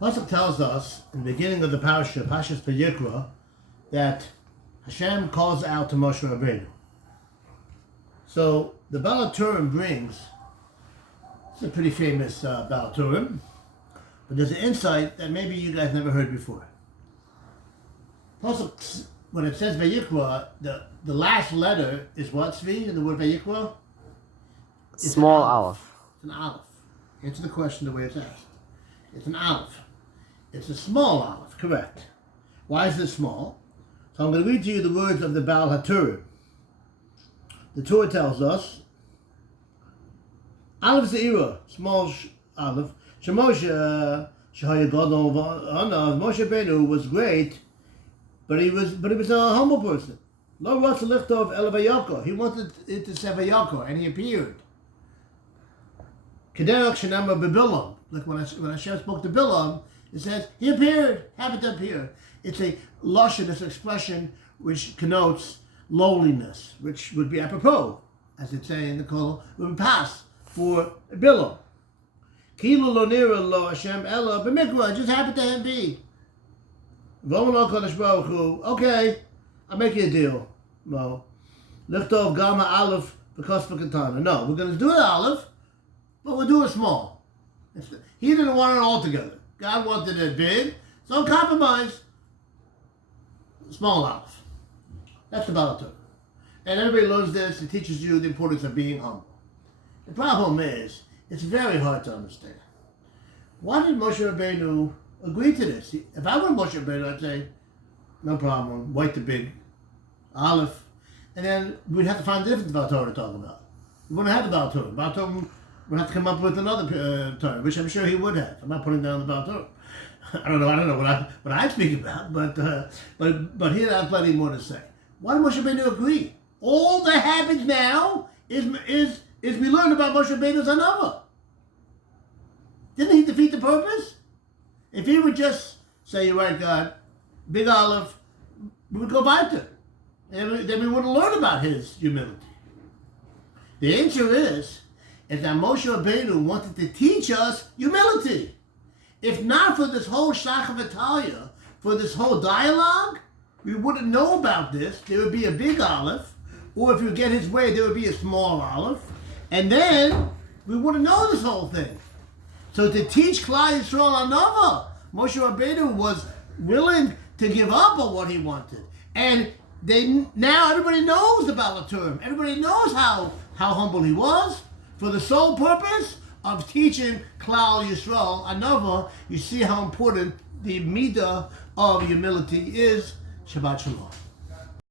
Pasuk tells us in the beginning of the parasha, Parshas Vayikra, that Hashem calls out to Moshe Rabbeinu. So the Baal HaTurim brings, it's a pretty famous Baal HaTurim, but there's an insight that maybe you guys never heard before. Pasuk, when it says Vayikra, the last letter is what, Zvi, in the word Vayikra? It's small aleph. It's an aleph. Answer the question the way it's asked. It's an aleph. It's a small aleph, correct. Why is it small? So I'm going to read to you the words of the Baal HaTurim. The Torah tells us, Aleph Ze'ira, small aleph, Shemoshe, Shehaya Gadol Anav, Moshe Rabbeinu was great, but he was a humble person. Lo Ratza Lichtov El Vayikra. He wanted it to say Vayikra, and he appeared. Kederach Shenamar Bebilam. Like when Hashem spoke to Bilam, it says, he appeared, happened to appear. It's a lashon, this expression which connotes lowliness, which would be apropos, as it's saying in the Kol, would pass for Bilam. Kilu lo nira lo Hashem ella b'mikra, just happened to him be. V'omar Kodesh Baruch Hu, okay, I'll make you a deal, Mo. Lichtov Gama Aleph B'kos B'katana. No, we're going to do an Aleph, but we'll do it small. He didn't want it all together. God wanted it big, so compromise. Small aleph. That's the Baal HaTurim. And everybody learns this. It teaches you the importance of being humble. The problem is, it's very hard to understand. Why did Moshe Rabbeinu agree to this? If I were Moshe Rabbeinu, I'd say, no problem, write the big aleph, and then we'd have to find a different Baal Torah to talk about. We wouldn't have the Baal Torah. Baal Torah would have to come up with another term, which I'm sure he would have. I'm not putting down the Baal Torah. I don't know what I speak about, but here I have plenty more to say. Why did Moshe Rabbeinu agree? All that happens now is we learn about Moshe Rabbeinu's anava. Didn't he defeat the purpose? If he would just say, "You're right, God, big aleph," we would go weiter, and then we wouldn't learn about his humility. The answer is that Moshe Rabbeinu wanted to teach us humility. If not for this whole Shach for this whole dialogue, we wouldn't know about this. There would be a big aleph, or if you get his way, there would be a small aleph, and then we wouldn't know this whole thing. So to teach Klal Yisrael anava, Moshe Rabbeinu was willing to give up on what he wanted, and now everybody knows the Baal HaTurim. Everybody knows how humble he was for the sole purpose of teaching Klal Yisrael anava. You see how important the midah of humility is. Shabbat Shalom.